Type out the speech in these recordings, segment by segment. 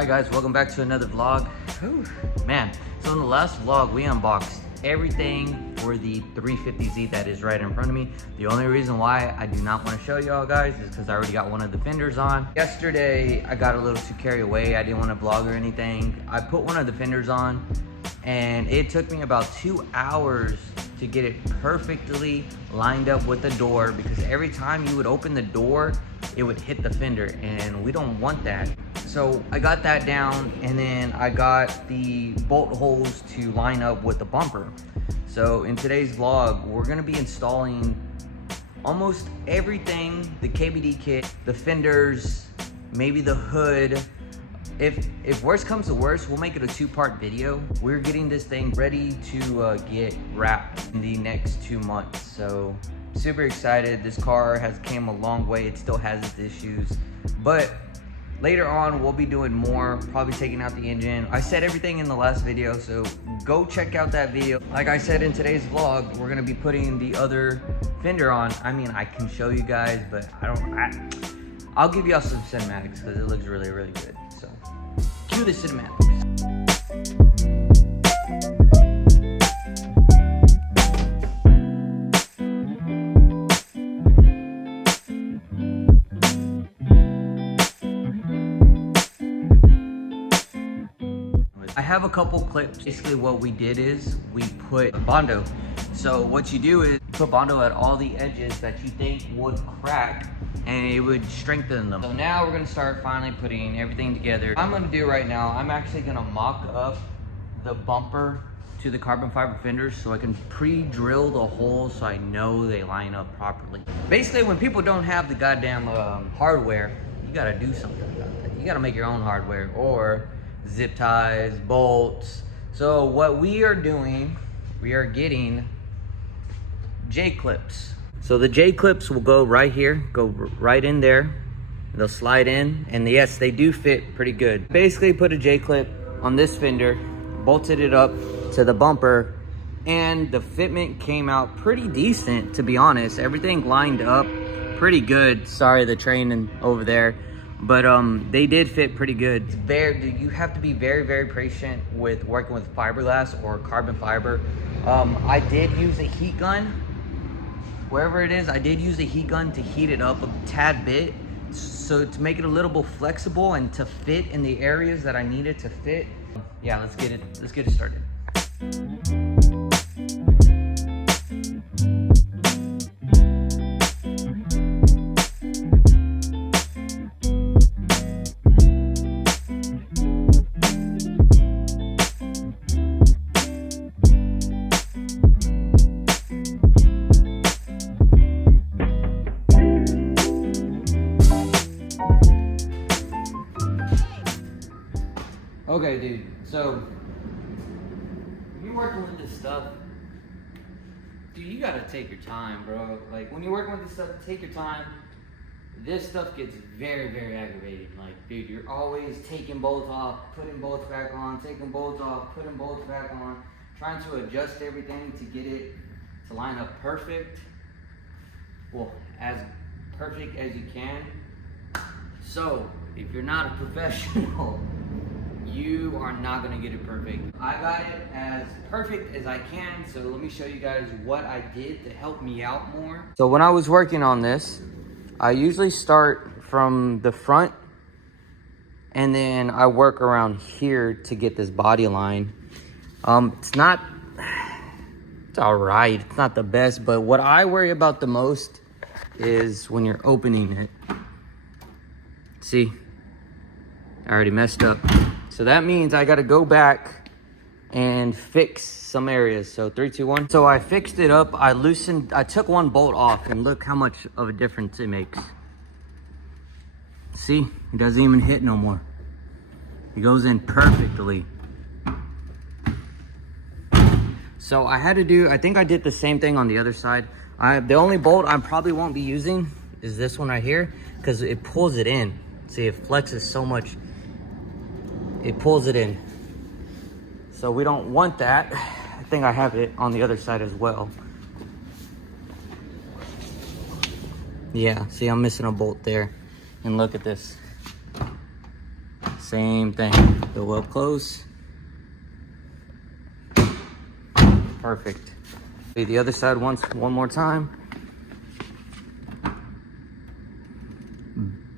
Alright guys, welcome back to another vlog. Whew, man, so in the last vlog we unboxed everything for the 350Z that is right in front of me. The only reason why I do not want to show y'all guys is because I already got one of the fenders on. Yesterday I got a little too carried away. I didn't want to vlog or anything. I put one of the fenders on and it took me about 2 hours to get it perfectly lined up with the door, because every time you would open the door it would hit the fender and we don't want that. So I got that down, and then I got the bolt holes to line up with the bumper. So in today's vlog, we're gonna be installing almost everything, the KBD kit, the fenders, maybe the hood. If worst comes to worst, we'll make it a 2-part video. We're getting this thing ready to get wrapped in the next 2 months. So super excited. This car has came a long way. It still has its issues, but later on, we'll be doing more, probably taking out the engine. I said everything in the last video, so go check out that video. Like I said in today's vlog, we're gonna be putting the other fender on. I mean, I can show you guys, but I'll give y'all some cinematics because it looks really, really good. So, cue the cinematics. I have a couple clips. Basically what we did is we put Bondo. So what you do is you put Bondo at all the edges that you think would crack, and it would strengthen them. So now we're gonna start finally putting everything together. What I'm gonna do right now, I'm actually gonna mock up the bumper to the carbon fiber fenders so I can pre-drill the holes so I know they line up properly. Basically, when people don't have the goddamn hardware, you gotta do something about that. You gotta make your own hardware, or zip ties, bolts. So what we are doing, we are getting J-clips. So the J-clips will go right here, go right in there. They'll slide in, and yes, they do fit pretty good. Basically put a J-clip on this fender, bolted it up to the bumper, and the fitment came out pretty decent, to be honest. Everything lined up pretty good. Sorry, the train over there. But they did fit pretty good. You have to be very, very patient with working with fiberglass or carbon fiber. I did use a heat gun. Wherever it is, I did use a heat gun to heat it up a tad bit, so to make it a little bit flexible and to fit in the areas that I needed to fit. Yeah, let's get it started. Okay, dude, so when you're working with this stuff, dude, you gotta take your time, bro. Like, when you're working with this stuff, take your time. This stuff gets very, very aggravating. Like, dude, you're always taking bolts off, putting bolts back on, taking bolts off, putting bolts back on, trying to adjust everything to get it to line up perfect. Well, as perfect as you can. So, if you're not a professional, you are not gonna get it perfect. I got it as perfect as I can, so let me show you guys what I did to help me out more. So when I was working on this, I usually start from the front and then I work around here to get this body line. It's all right, it's not the best, but what I worry about the most is when you're opening it. See, I already messed up. So that means I gotta go back and fix some areas. So 3, 2, 1. So I fixed it up. I took one bolt off, and look how much of a difference it makes. See, it doesn't even hit no more. It goes in perfectly. So I think I did the same thing on the other side. The only bolt I probably won't be using is this one right here, because it pulls it in. See, it flexes so much. It pulls it in. So we don't want that. I think I have it on the other side as well. Yeah, see, I'm missing a bolt there. And look at this. Same thing. Go up close. Perfect. The other side one more time.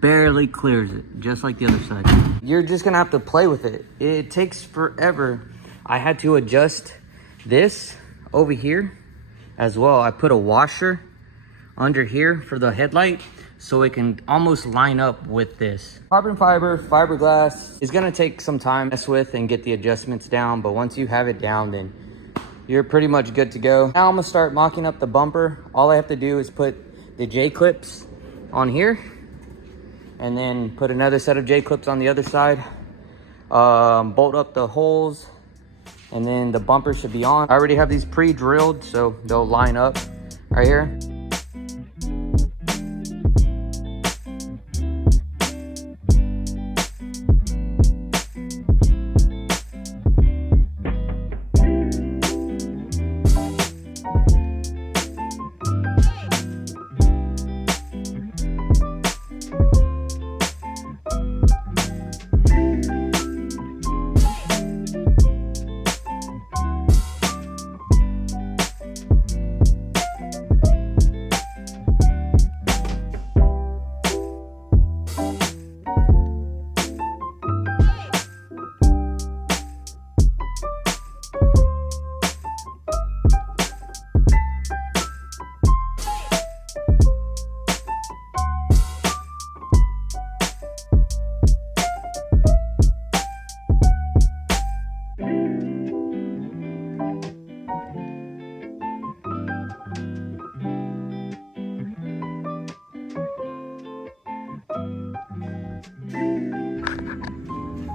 Barely clears it, just like the other side. You're just gonna have to play with it. It takes forever. I had to adjust this over here as well. I put a washer under here for the headlight so it can almost line up with this. Carbon fiber, fiberglass is gonna take some time to mess with and get the adjustments down, but once you have it down, then you're pretty much good to go. Now I'm gonna start mocking up the bumper. All I have to do is put the J-clips on here and then put another set of J-clips on the other side. Bolt up the holes, and then the bumper should be on. I already have these pre-drilled, so they'll line up right here.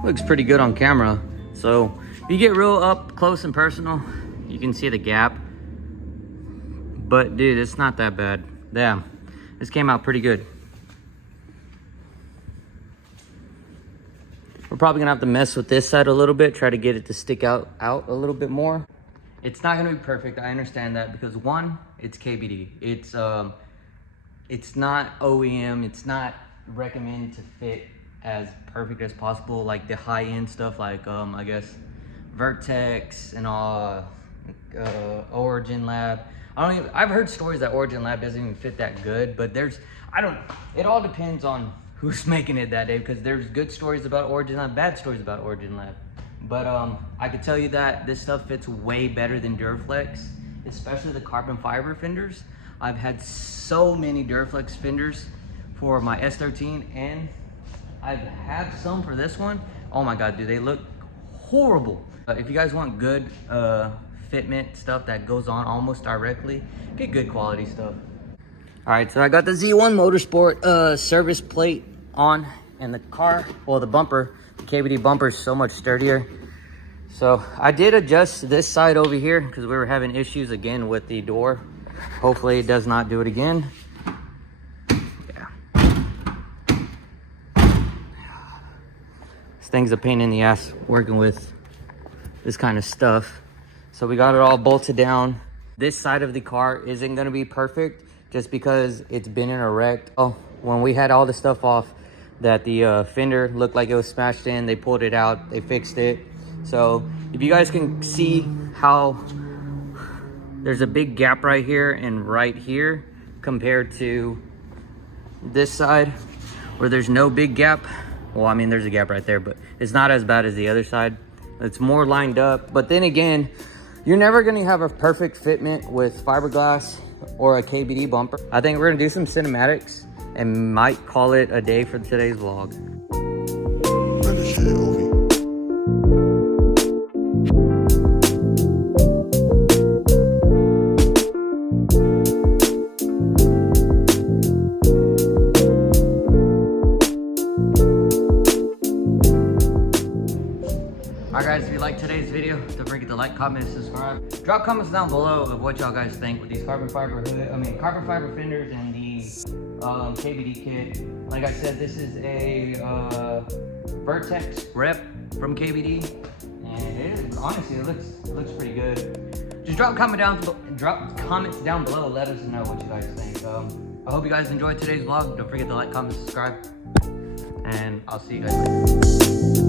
Looks pretty good on camera. So if you get real up close and personal, you can see the gap. But dude, it's not that bad. Damn, this came out pretty good. We're probably gonna have to mess with this side a little bit, try to get it to stick out a little bit more. It's not gonna be perfect, I understand that, because one, it's KBD. It's not OEM, it's not recommended to fit as perfect as possible, like the high-end stuff, like I guess Vertex and all, Origin Lab. I've heard stories that Origin Lab doesn't even fit that good, but it all depends on who's making it that day, because there's good stories about Origin Lab, bad stories about Origin Lab. But I can tell you that this stuff fits way better than Duraflex, especially the carbon fiber fenders. I've had so many Duraflex fenders for my S13, and I've had some for this one. Oh my God, dude, they look horrible. If you guys want good fitment stuff that goes on almost directly, get good quality stuff. All right, so I got the Z1 Motorsport service plate on, and the car, well, the bumper, the KBD bumper is so much sturdier. So I did adjust this side over here because we were having issues again with the door. Hopefully it does not do it again. This thing's a pain in the ass working with this kind of stuff. So we got it all bolted down. This side of the car isn't gonna be perfect just because it's been in a wreck. Oh, when we had all the stuff off, that the fender looked like it was smashed in, they pulled it out, they fixed it. So if you guys can see how there's a big gap right here and right here compared to this side where there's no big gap. Well, I mean, there's a gap right there, but it's not as bad as the other side. It's more lined up. But then again, you're never gonna have a perfect fitment with fiberglass or a KBD bumper. I think we're gonna do some cinematics and might call it a day for today's vlog. Alright guys, if you like today's video, don't forget to like, comment, and subscribe. Drop comments down below of what y'all guys think with these carbon fiber fenders and the KBD kit. Like I said, this is a Vertex rep from KBD, and it is, honestly, it looks pretty good. Just drop comments down below. Let us know what you guys think. I hope you guys enjoyed today's vlog. Don't forget to like, comment, subscribe, and I'll see you guys later.